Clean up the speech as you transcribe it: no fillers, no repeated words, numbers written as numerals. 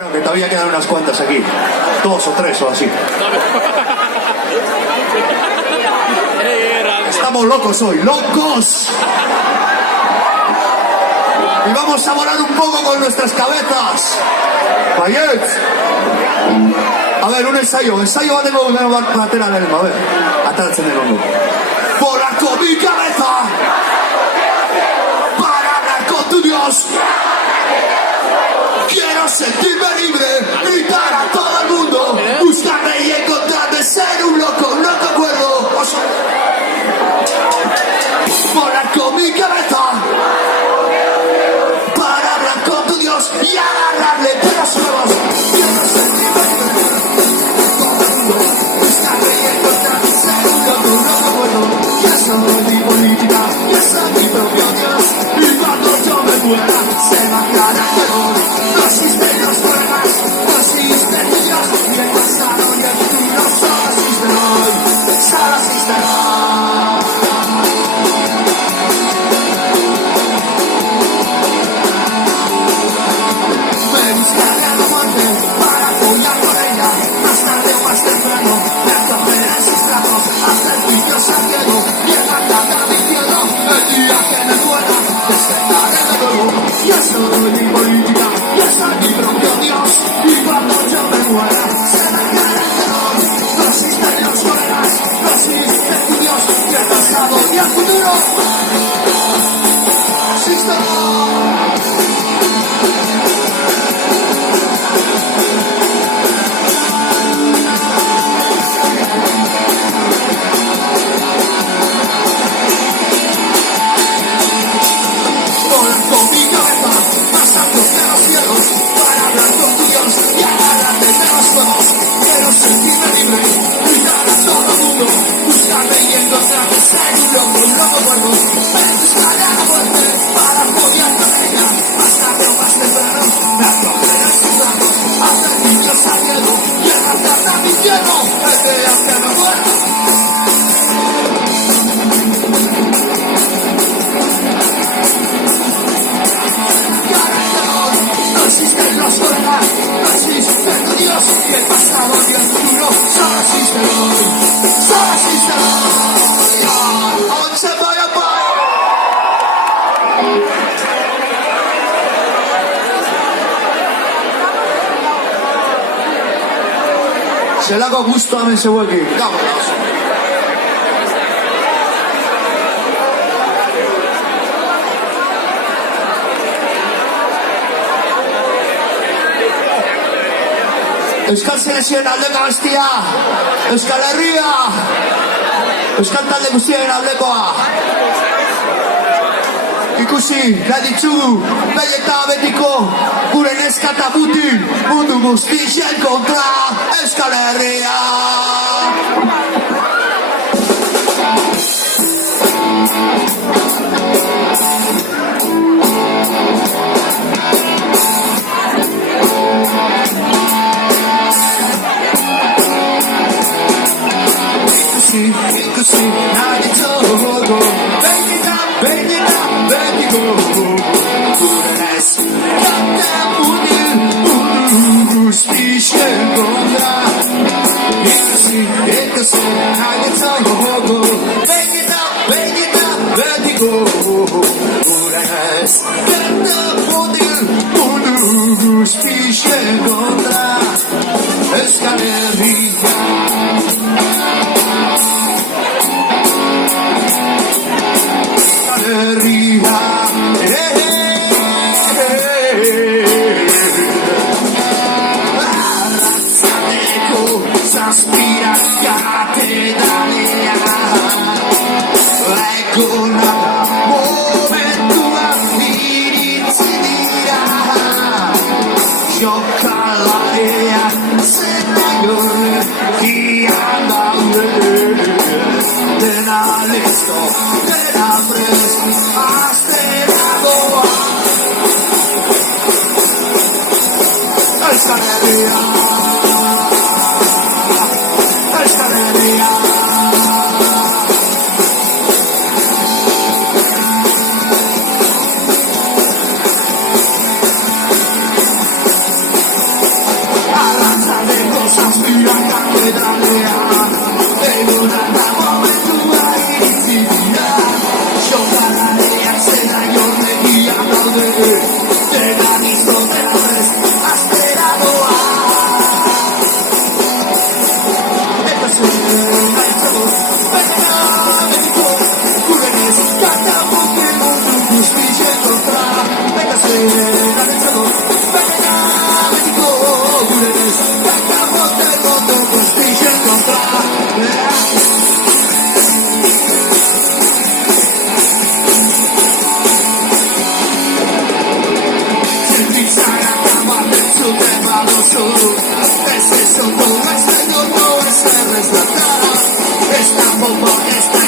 Que todavía quedan unas cuantas aquí, 2 o 3 o así. Estamos locos hoy, locos. Y vamos a volar un poco con nuestras cabezas. Payet. A ver, un ensayo va de nuevo, bater al alma, a ver. Atrás en el hombro. Volar con mi cabeza. Para hablar con tu Dios. Quiero sentirme libre, gritar a todo el mundo, buscarme y encontrarme, ser un loco cuerdo. Volar con mi cabeza para hablar con tu Dios y agarrarle de los huevos. Quiero sentirme libre, todo el mundo, buscarme y encontrarme, ser un loco cuerdo. Yo soy mi política, yo soy mi propio Dios, y cuando yo me muera, se bajará el terror. No existen los problemas, no existe mi Dios, y el pasado y el futuro solo existen hoy, solo existen hoy. Me buscaré a la muerte para apoyar por ella, más tarde o más temprano, me acogeré en sus brazos, hasta el juicio ciego, y en la cama mi cielo, el día que me muera, despertaré de nuevo. Yo soy mi política, yo soy mi propio Dios, y cuando yo me muera, se me caerá el terror. No existen los colegas, no existe tu Dios, y el pasado y el futuro existen. Zelako gustoa hemen zeuekin. Vámonos. Euskal Selezioen aldeko bestia, Euskal Herria, Euskal talde guztien aldekoa. Ikusi, nahi ditugu, nahi eta betiko, gure neska eta mutil, mundu guztien kontra, Euskal Herria. Ikusi, nahi ditugu, betiko, gure neska eta mutil, mundu guztien kontra. Ikusi, nahi ditugu, betiko, gure neska eta mutil, mundu guztien kontra, Euskal Herria. Herria, arratzateko zazpira katedalea, eguna momentua iritsi dira, jokalariak zenagore gian daude, dena listo, dena prest, asteragoa. Euskal Herria, Euskal Herria. aspira a cattedrale e non andavo per tua intimidad. Yo ganaré a cena y ordené a aplaudir. Te la visto de la vez, has esperado a. Entonces, hay todo, venga, México, cúrenes, cantamos que el mundo justicia encontrar. Véngase, hay todo, venga, México, cúrenes, cantamos que el mundo justicia encontrar. Ese socorro, este dolor, ese rescatar. Esta bomba, esta